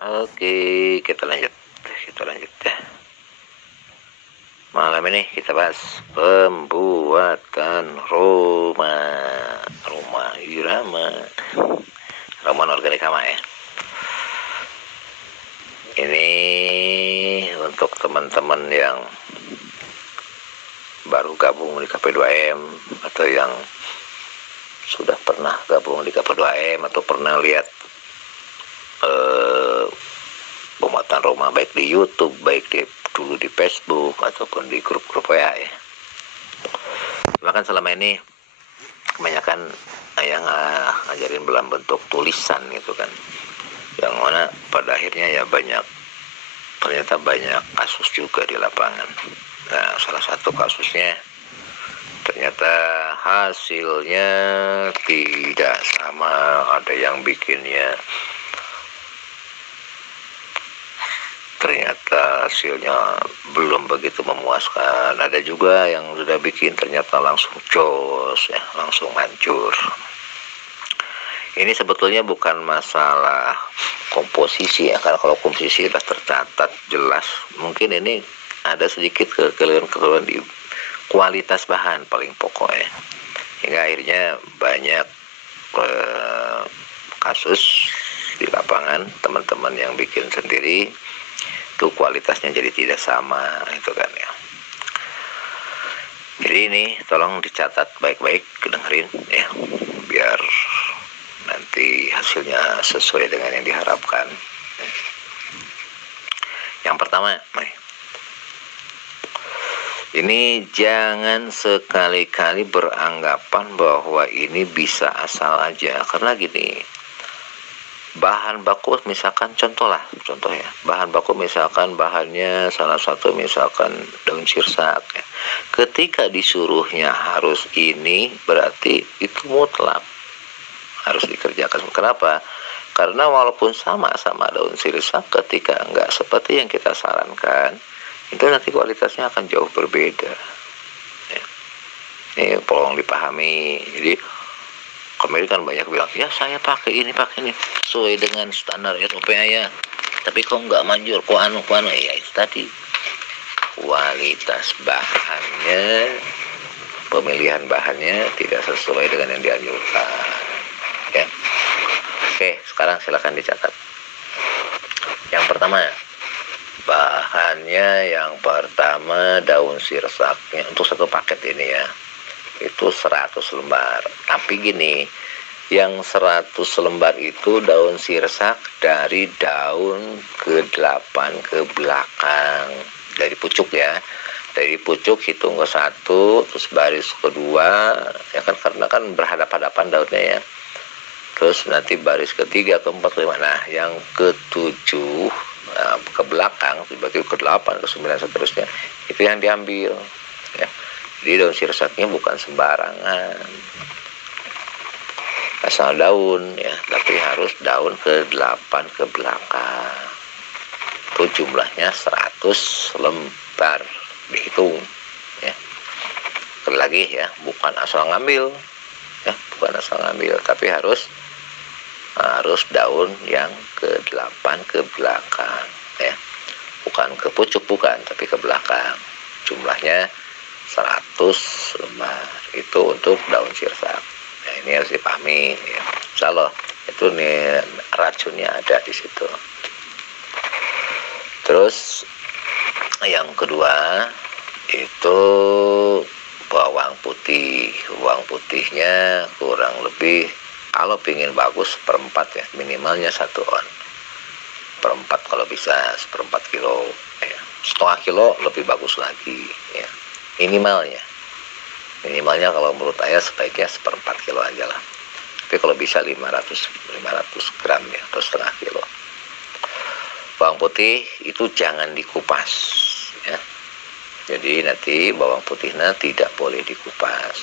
Oke, kita lanjut. Ya. Malam ini kita bahas pembuatan rumah irama organik sama ya. Ini untuk teman-teman yang baru gabung di KP2M atau yang sudah pernah gabung di KP2M atau pernah lihat pembuatan rumah baik di YouTube, baik dulu di Facebook ataupun di grup-grup WA ya. Bahkan selama ini kebanyakan yang ngajarin dalam bentuk tulisan gitu kan, yang mana pada akhirnya ya ternyata banyak kasus juga di lapangan. Nah, salah satu kasusnya ternyata hasilnya tidak sama. Ada yang bikinnya ternyata hasilnya belum begitu memuaskan. Ada juga yang sudah bikin ternyata langsung jos ya, langsung hancur. Ini sebetulnya bukan masalah komposisi ya, karena kalau komposisi sudah tercatat jelas. Mungkin ini ada sedikit kekeliruan di kualitas bahan paling pokok ya, hingga akhirnya banyak kasus di lapangan teman-teman yang bikin sendiri itu kualitasnya jadi tidak sama itu kan ya. Jadi ini tolong dicatat baik-baik, dengerin ya, biar nanti hasilnya sesuai dengan yang diharapkan. Yang pertama, ini jangan sekali-kali beranggapan bahwa ini bisa asal aja, karena gini, bahan baku misalkan contoh ya, bahan baku misalkan bahannya salah satu misalkan daun sirsak ya. Ketika disuruhnya harus ini, berarti itu mutlak harus dikerjakan. Kenapa? Karena walaupun sama-sama daun sirsak, ketika enggak seperti yang kita sarankan, itu nanti kualitasnya akan jauh berbeda ya. Ini tolong dipahami. Jadi kemarin kan banyak bilang, ya saya pakai ini sesuai dengan standar Eropa ya, tapi kok nggak manjur, kok anu ya. Itu tadi kualitas bahannya, pemilihan bahannya tidak sesuai dengan yang dianjurkan ya. Oke, sekarang silakan dicatat. Yang pertama, bahannya yang pertama daun sirsaknya untuk satu paket ini ya, itu 100 lembar. Tapi gini, yang 100 lembar itu daun sirsak dari daun ke-8 ke belakang, dari pucuk ya. Dari pucuk hitung ke 1, terus baris kedua ya kan, karena kan berhadapan-hadapan daunnya ya. Terus nanti baris ketiga, keempat, kelima. Nah, yang ke-7 ke belakang, dibagi ke-8, ke-9 seterusnya, itu yang diambil ya. Jadi daun sirsaknya bukan sembarangan asal daun ya, tapi harus daun ke-8 ke belakang. Itu jumlahnya 100 lembar, dihitung ya. Sekali lagi ya, bukan asal ngambil ya, tapi harus daun yang ke-8 ke belakang ya. Bukan ke pucuk, bukan, tapi ke belakang. Jumlahnya 100 lembar itu untuk daun sirsak. Nah, ini harus dipahami ya. Insyaallah itu nih racunnya ada di situ. Terus yang kedua itu bawang putih. Bawang putihnya kurang lebih, kalau pingin bagus, 1/4 ya, minimalnya 1 on. 1/4 kalau bisa, 1/4 kilo ya. 1/2 kilo lebih bagus lagi ya. Minimalnya kalau menurut saya sebaiknya 1/4 kilo aja lah. Tapi kalau bisa 500 gram ya, atau 1/2 kilo. Bawang putih itu jangan dikupas ya. Jadi nanti bawang putihnya tidak boleh dikupas.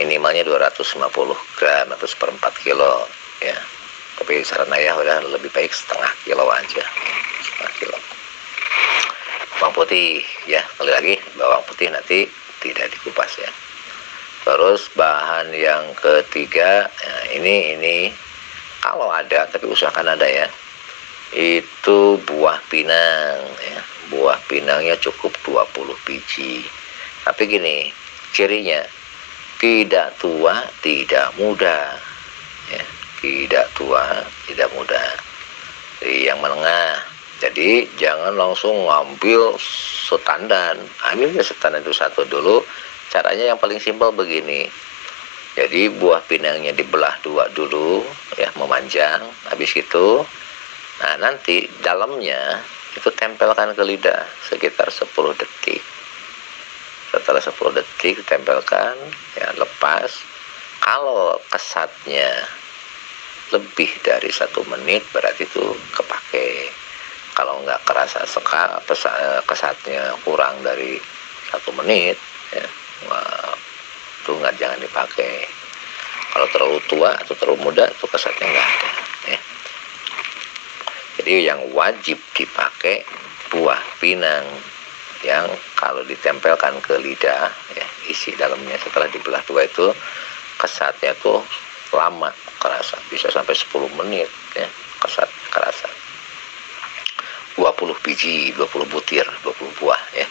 Minimalnya 250 gram atau 1/4 kilo ya. Tapi saran ayah udah lebih baik 1/2 kilo aja. 1/2 kilo. Bawang putih ya, sekali lagi bawang putih nanti tidak dikupas ya. Terus bahan yang ketiga ya, ini kalau ada, tapi usahakan ada ya, itu buah pinang ya. Buah pinangnya cukup 20 biji. Tapi gini, cirinya tidak tua, tidak muda ya. Tidak tua, tidak muda. Jadi yang menengah. Jadi jangan langsung ngambil setandan. Ambilnya setandan itu satu dulu. Caranya yang paling simpel begini. Jadi buah pinangnya dibelah dua dulu ya, memanjang. Habis itu, nah nanti dalamnya itu tempelkan ke lidah sekitar 10 detik. Setelah 10 detik tempelkan ya, lepas. Kalau kesatnya lebih dari 1 menit berarti itu kepake. Kalau nggak kerasa kesatnya kurang dari 1 menit ya, wah, itu nggak, jangan dipakai. Kalau terlalu tua atau terlalu muda itu kesatnya nggak ada ya. Jadi yang wajib dipakai buah pinang yang kalau ditempelkan ke lidah ya, isi dalamnya setelah dibelah dua itu kesatnya tuh lama kerasa, bisa sampai 10 menit ya, kesat kerasa. 20 biji, 20 butir, 20 buah ya.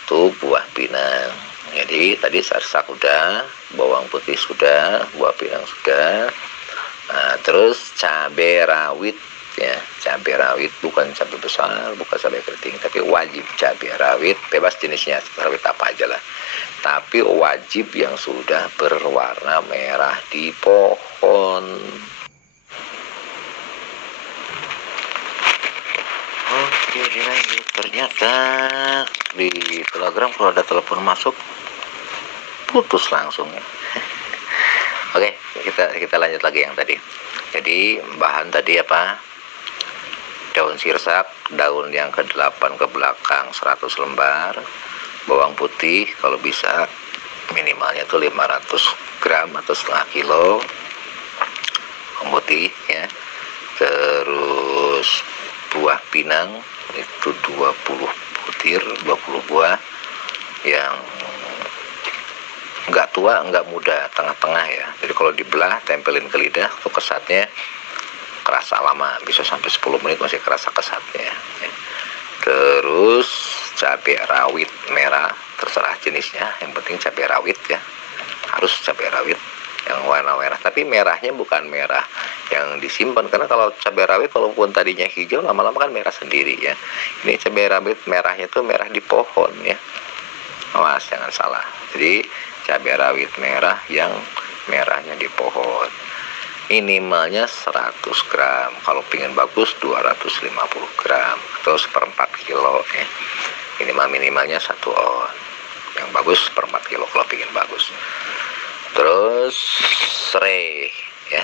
Itu buah pinang. Jadi tadi sarsak sudah, bawang putih sudah, buah pinang sudah. Nah, terus cabai rawit ya, cabai rawit bukan cabai besar, bukan cabai keriting, tapi wajib cabai rawit, bebas jenisnya, rawit apa aja lah. Tapi wajib yang sudah berwarna merah di pohon. Oke, dilanjut. Ternyata di Telegram kalau ada telepon masuk putus langsung ya. Oke, kita lanjut lagi yang tadi. Jadi bahan tadi apa? Daun sirsak, daun yang ke-8 ke belakang 100 lembar, bawang putih kalau bisa minimalnya tuh 500 gram atau setengah kilo bawang putih ya. Terus buah pinang itu 20 butir, 20 buah yang enggak tua, enggak muda, tengah-tengah ya. Jadi kalau dibelah, tempelin ke lidah, tuh kesatnya kerasa lama, bisa sampai 10 menit masih kerasa kesatnya ya. Terus cabai rawit merah, terserah jenisnya, yang penting cabai rawit ya, harus cabai rawit yang warna merah, tapi merahnya bukan merah yang disimpan, karena kalau cabai rawit walaupun tadinya hijau lama-lama kan merah sendiri ya. Ini cabai rawit merahnya tuh merah di pohon ya, awas jangan salah. Jadi cabai rawit merah yang merahnya di pohon, minimalnya 100 gram, kalau pingin bagus 250 gram atau 1/4 kilo ya. Minimalnya 1 on, yang bagus 1/4 kilo kalau pingin bagus. Terus serai ya,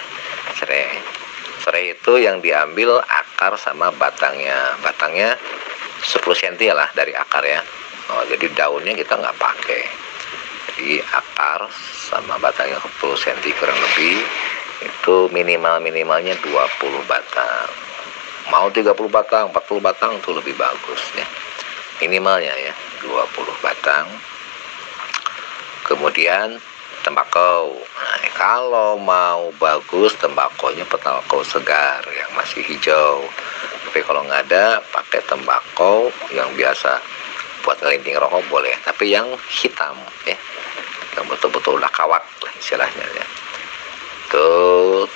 serai itu yang diambil akar sama batangnya 10 cm lah dari akar ya. Jadi daunnya kita nggak pakai, jadi akar sama batangnya 10 cm kurang lebih. Itu minimalnya 20 batang, mau 30 batang 40 batang itu lebih bagus ya, minimalnya ya 20 batang. Kemudian tembakau. Nah, kalau mau bagus tembakonya tembakau segar yang masih hijau. Tapi kalau nggak ada, pakai tembakau yang biasa buat ngelinting rokok boleh, tapi yang hitam ya, yang betul-betul udah kawat lah istilahnya ya. Itu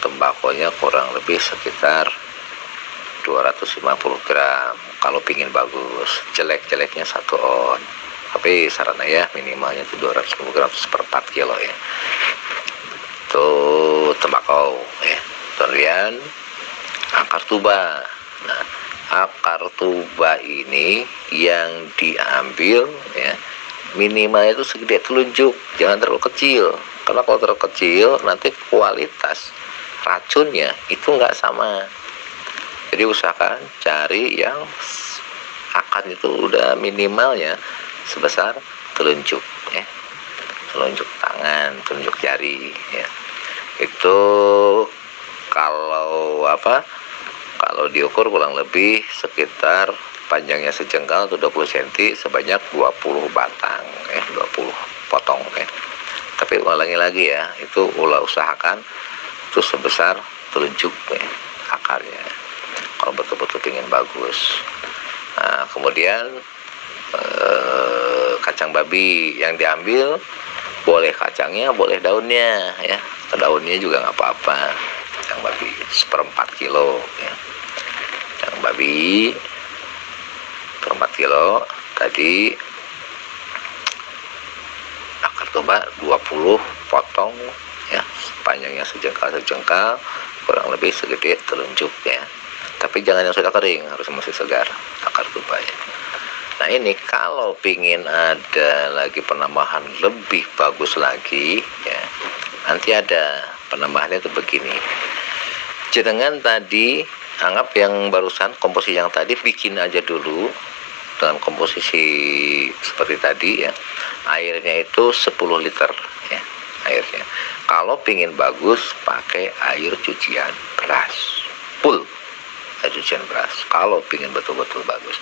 tembakonya kurang lebih sekitar 250 gram kalau pingin bagus, jelek-jeleknya 1 on. Tapi saran ya minimalnya itu 250 gram 1/4 kilo ya. Itu tembakau ya. Kemudian akar tuba. Nah, akar tuba ini yang diambil ya minimalnya itu segede telunjuk, jangan terlalu kecil, karena kalau terlalu kecil nanti kualitas racunnya itu nggak sama. Jadi usahakan cari yang akarnya itu udah minimalnya sebesar telunjuk ya, telunjuk tangan, telunjuk jari ya. Itu kalau diukur kurang lebih sekitar panjangnya sejengkal atau 20 cm, sebanyak 20 batang ya, 20 potong ya. Tapi ulangi lagi ya, itu usahakan itu sebesar telunjuk ya, akarnya. kalau betul-betul ingin bagus. Nah, kemudian kacang babi yang diambil, boleh kacangnya, boleh daunnya ya. Daunnya juga nggak apa-apa. Kacang babi 1/4 kilo ya. Kacang babi 1/4 kilo tadi, akar toba 20 potong ya, panjangnya sejengkal, kurang lebih segede telunjuk ya. Tapi jangan yang sudah kering, harus masih segar akar tobanya. Nah ini kalau pingin ada lagi penambahan lebih bagus lagi ya, nanti ada penambahannya itu begini. Jenengan tadi anggap yang barusan komposisi yang tadi bikin aja dulu dalam komposisi seperti tadi ya. Airnya itu 10 liter ya airnya. Kalau pingin bagus pakai air cucian beras full, air cucian beras kalau pingin betul-betul bagus.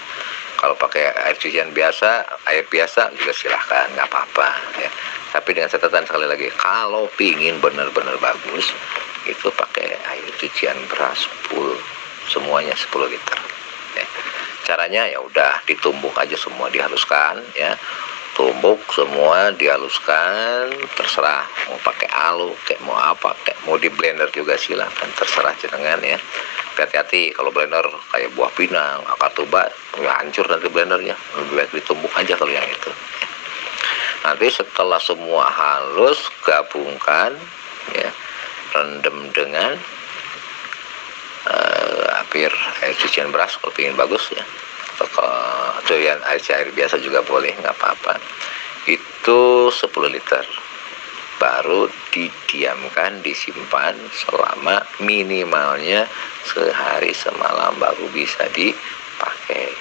Kalau pakai air cucian biasa, air biasa juga silahkan, nggak apa-apa ya. Tapi dengan catatan sekali lagi, kalau pingin benar-benar bagus, itu pakai air cucian beras full, semuanya 10 liter. Ya. Caranya ya udah ditumbuk aja semua, dihaluskan ya. Tumbuk semua, dihaluskan, terserah mau pakai alu, kayak mau apa, kayak mau di blender juga silahkan, terserah jenengan ya. Hati-hati kalau blender kayak buah pinang, akar toba, ya hancur nanti blendernya. Lebih baik ditumbuk aja kalau yang itu. Nanti setelah semua halus, gabungkan, ya, rendam dengan air cucian beras kalau ingin bagus ya. Atau yang air biasa juga boleh, nggak apa-apa. Itu 10 liter. Baru didiamkan, disimpan selama minimalnya sehari semalam, baru bisa dipakai.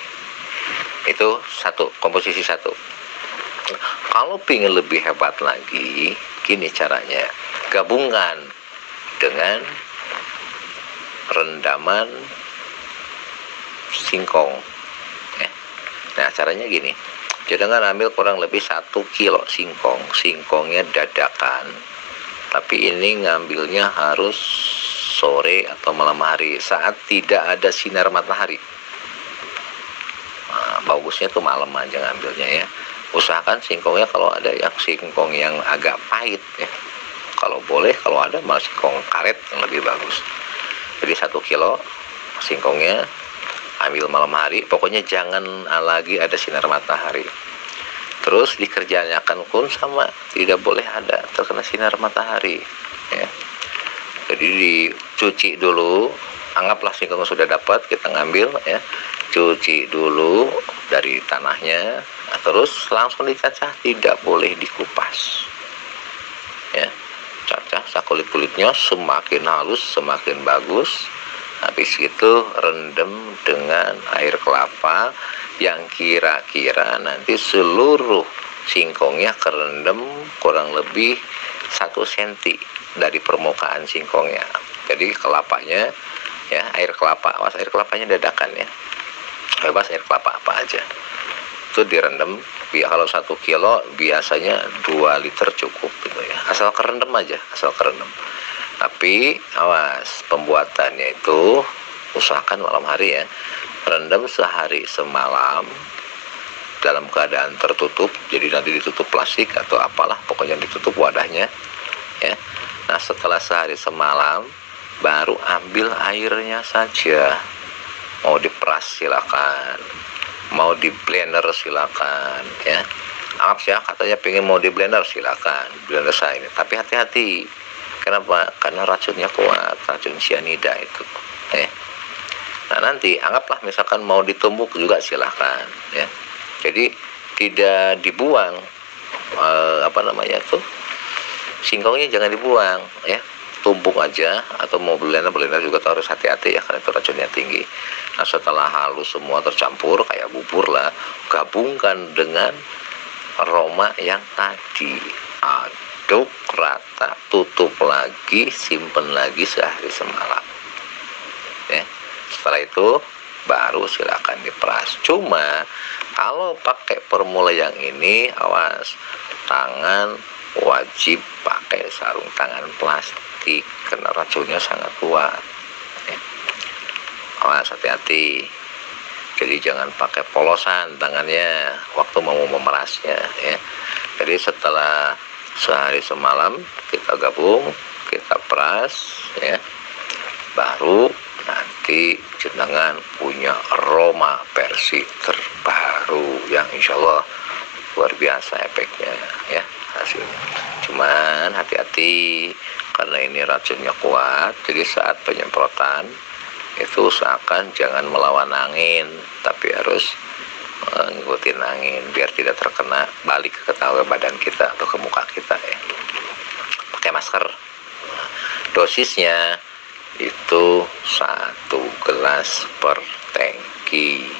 Itu satu, komposisi satu. Kalau pingin lebih hebat lagi, gini caranya, gabungkan dengan rendaman singkong ya. Nah caranya gini, jangan ambil kurang lebih 1 kilo singkongnya dadakan, tapi ini ngambilnya harus sore atau malam hari saat tidak ada sinar matahari. Nah, bagusnya tuh malam aja ngambilnya ya. Usahakan singkongnya kalau ada yang singkong yang agak pahit ya, kalau boleh, kalau ada malah singkong karet yang lebih bagus. Jadi 1 kilo singkongnya ambil malam hari, pokoknya jangan lagi ada sinar matahari. Terus dikerjakan pun sama, tidak boleh ada terkena sinar matahari ya. Jadi dicuci dulu, anggaplah singkong sudah dapat, kita ngambil ya, cuci dulu dari tanahnya, terus langsung dicacah, tidak boleh dikupas ya. Cacah sakulit-kulitnya, semakin halus semakin bagus. Habis itu rendam dengan air kelapa yang kira-kira nanti seluruh singkongnya kerendam kurang lebih 1 cm dari permukaan singkongnya. Jadi kelapanya ya, air kelapa, awas air kelapanya dadakan ya, bebas air kelapa apa aja itu direndam. Kalau 1 kilo biasanya 2 liter cukup gitu ya, asal kerendam aja, asal kerendam. Tapi awas, pembuatannya itu usahakan malam hari ya, rendam sehari semalam dalam keadaan tertutup. Jadi nanti ditutup plastik atau apalah, pokoknya ditutup wadahnya ya. Nah setelah sehari semalam baru ambil airnya saja. Mau diperas silakan, mau di blender silakan ya. Maaf ya, katanya pengen mau di blender silakan, blender saya ini. Tapi hati-hati, kenapa? Karena racunnya kuat, racun cyanida itu ya. Nah nanti anggaplah misalkan mau ditumbuk juga silahkan ya. Jadi tidak dibuang singkongnya jangan dibuang ya, tumbuk aja. Atau mau blender juga harus hati-hati ya, karena itu racunnya tinggi. Nah setelah halus semua tercampur kayak bubur lah, gabungkan dengan aroma yang tadi, aduk rata, tutup lagi, simpen lagi sehari semalam ya. Setelah itu baru silakan diperas. Cuma kalau pakai formula yang ini, awas, tangan wajib pakai sarung tangan plastik karena racunnya sangat kuat ya. awas hati-hati. Jadi jangan pakai polosan tangannya waktu mau memerasnya ya. Jadi setelah sehari semalam kita gabung, kita peras ya, baru nanti jenengan punya aroma Persi terbaru yang insya Allah luar biasa efeknya ya hasilnya. Cuman hati-hati karena ini racunnya kuat, jadi saat penyemprotan itu usahakan jangan melawan angin, tapi harus ngikutin angin biar tidak terkena balik ke badan kita atau ke muka kita ya. Pakai masker. Dosisnya itu 1 gelas per tangki.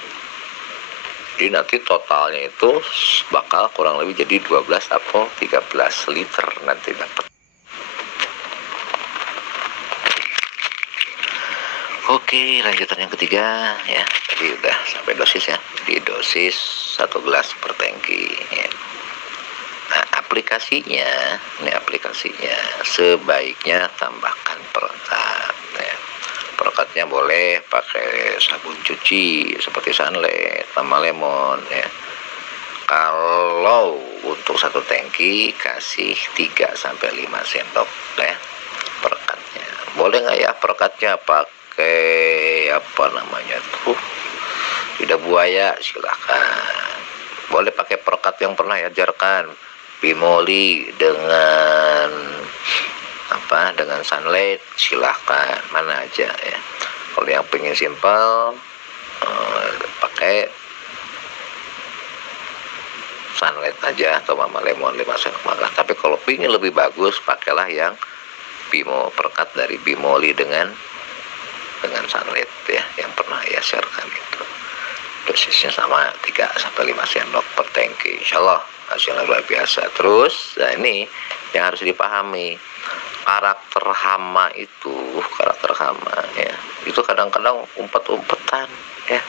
Jadi nanti totalnya itu bakal kurang lebih jadi 12 atau 13 liter nanti dapat. Oke, lanjutan yang ketiga ya. Tadi udah sampai dosis ya. Di dosis 1 gelas per tangki ya. Nah, aplikasinya sebaiknya tambahkan perekat ya. Perekatnya boleh pakai sabun cuci seperti Sunlight sama lemon ya. Kalau untuk 1 tangki kasih 3 sampai 5 sendok ya perekatnya. Boleh nggak ya perekatnya pakai apa namanya tuh lidah buaya, silahkan. Boleh pakai perekat yang pernah ajarkan Bimoli dengan dengan Sunlight, silahkan, mana aja ya. Kalau yang pengen simpel pakai Sunlight aja atau Mama Lemon 5 sendok makan. Tapi kalau pengen lebih bagus pakailah yang perekat dari Bimoli dengan Sunlight ya, yang pernah ya sharekan itu. Dosisnya sama 3 sampai 5 sendok per tangki. Insyaallah hasilnya luar biasa. Terus nah ini yang harus dipahami, karakter hama ya, itu kadang-kadang umpet-umpetan ya.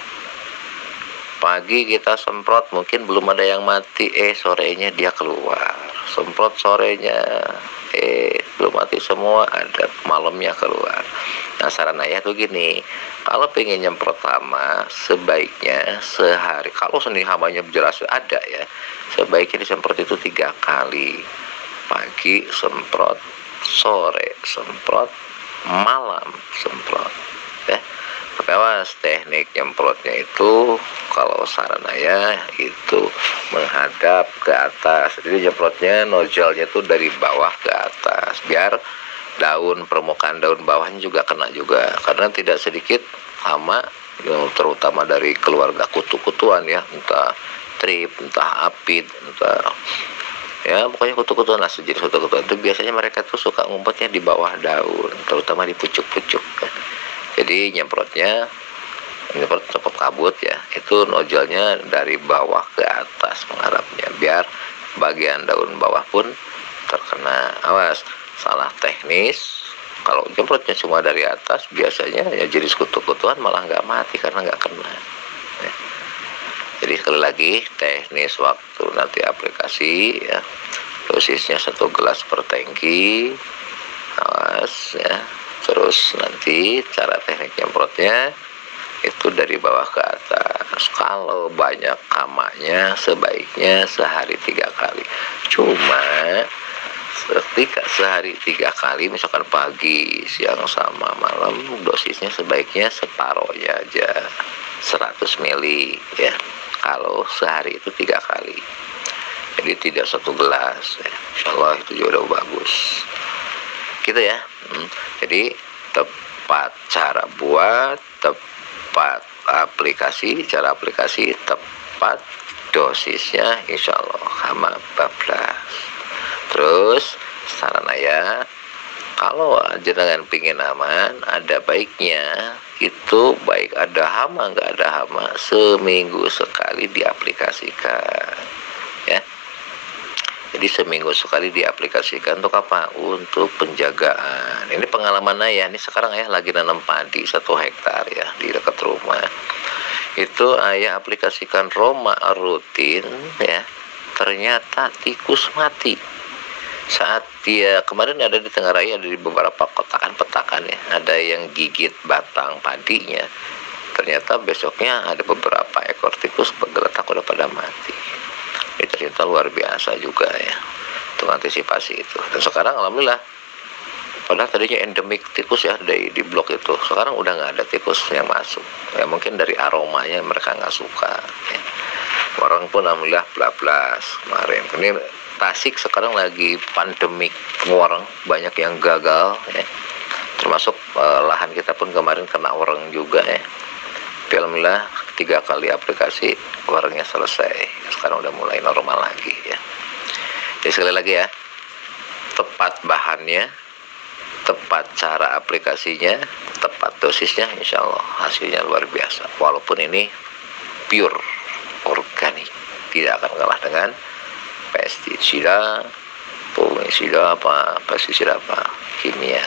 Pagi kita semprot mungkin belum ada yang mati, sorenya dia keluar. Semprot sorenya belum mati semua, ada malamnya keluar. Nah saran ayah tuh gini, kalau pengen nyemprot hama sebaiknya sehari, kalau seni hamanya jelas ada ya, sebaiknya disemprot itu 3 kali. Pagi semprot, sore semprot, malam semprot ya. Tapi awas, teknik nyemprotnya itu kalau saran ayah itu menghadap ke atas. Jadi nyemprotnya nozzle-nya itu dari bawah ke atas biar permukaan daun bawahnya juga kena juga, karena tidak sedikit hama terutama dari keluarga kutu-kutuan ya, entah trip, entah apit, entah ya pokoknya kutu-kutuan lah, sejenis kutu-kutuan itu biasanya mereka tuh suka ngumpetnya di bawah daun, terutama di pucuk-pucuk ya. Jadi nyemprot kabut ya, itu nozzle-nya dari bawah ke atas menghadapnya biar bagian daun bawah pun terkena. Awas, salah teknis, kalau nyemprotnya cuma dari atas biasanya ya jenis kutu-kutuan malah nggak mati karena nggak kena ya. Jadi sekali lagi, teknis waktu nanti aplikasi ya, dosisnya 1 gelas per tangki, awas ya. Terus nanti cara teknik nyemprotnya itu dari bawah ke atas. Kalau banyak hamanya sebaiknya sehari 3 kali. Cuma ketika sehari 3 kali, misalkan pagi, siang sama malam, dosisnya sebaiknya separohnya aja, 100 ml ya. Kalau sehari itu 3 kali, jadi tidak 1 gelas ya. Insyaallah itu juga udah bagus gitu ya. Jadi tepat cara buat, tepat aplikasi, cara aplikasi tepat, dosisnya insyaallah hama bablas. Terus saran ayah, kalau jenengan pingin aman, ada baiknya itu baik ada hama nggak ada hama, seminggu sekali diaplikasikan ya. Jadi seminggu sekali diaplikasikan untuk apa? Untuk penjagaan. Ini pengalaman ayah, ini sekarang ayah lagi nanam padi 1 hektar ya di dekat rumah. Itu ayah aplikasikan Roma rutin ya, ternyata tikus mati. Saat dia kemarin ada di Tengah Raya, ada di beberapa kotakan-petakan ya, ada yang gigit batang padinya, Ternyata besoknya ada beberapa ekor tikus bergeletak udah pada mati. Ini ternyata luar biasa juga ya untuk antisipasi itu. Dan sekarang alhamdulillah, padahal tadinya endemik tikus ya di blok itu, sekarang udah nggak ada tikus yang masuk ya, mungkin dari aromanya mereka nggak suka ya. Orang pun alhamdulillah belablas kemarin. Ini Tasik sekarang lagi pandemik wareng, banyak yang gagal ya, termasuk lahan kita pun kemarin kena wareng juga ya. Alhamdulillah 3 kali aplikasi warengnya selesai, sekarang udah mulai normal lagi ya. Jadi sekali lagi ya, tepat bahannya, tepat cara aplikasinya, tepat dosisnya, insya Allah hasilnya luar biasa. Walaupun ini pure organik, tidak akan kalah dengan pestisida, pestisida apa kimia.